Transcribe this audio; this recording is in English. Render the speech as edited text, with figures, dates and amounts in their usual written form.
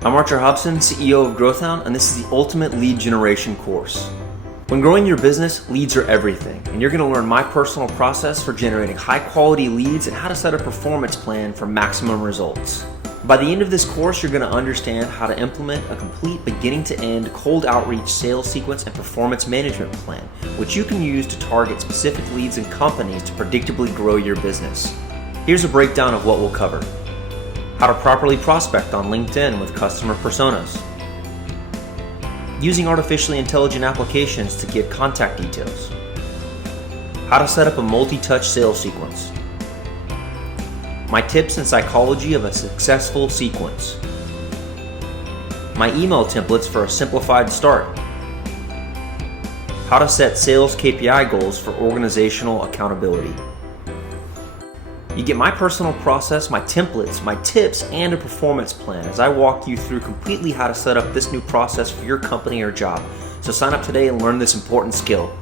I'm Archer Hobson, CEO of GrowthHound, and this is the ultimate lead generation course. When growing your business, leads are everything, and you're going to learn my personal process for generating high-quality leads and how to set a performance plan for maximum results. By the end of this course, you're going to understand how to implement a complete beginning-to-end cold outreach sales sequence and performance management plan, which you can use to target specific leads and companies to predictably grow your business. Here's a breakdown of what we'll cover. How to properly prospect on LinkedIn with customer personas. Using artificially intelligent applications to get contact details. How to set up a multi-touch sales sequence. My tips and psychology of a successful sequence. My email templates for a simplified start. How to set sales KPI goals for organizational accountability. You get my personal process, my templates, my tips, and a performance plan as I walk you through completely how to set up this new process for your company or job. So sign up today and learn this important skill.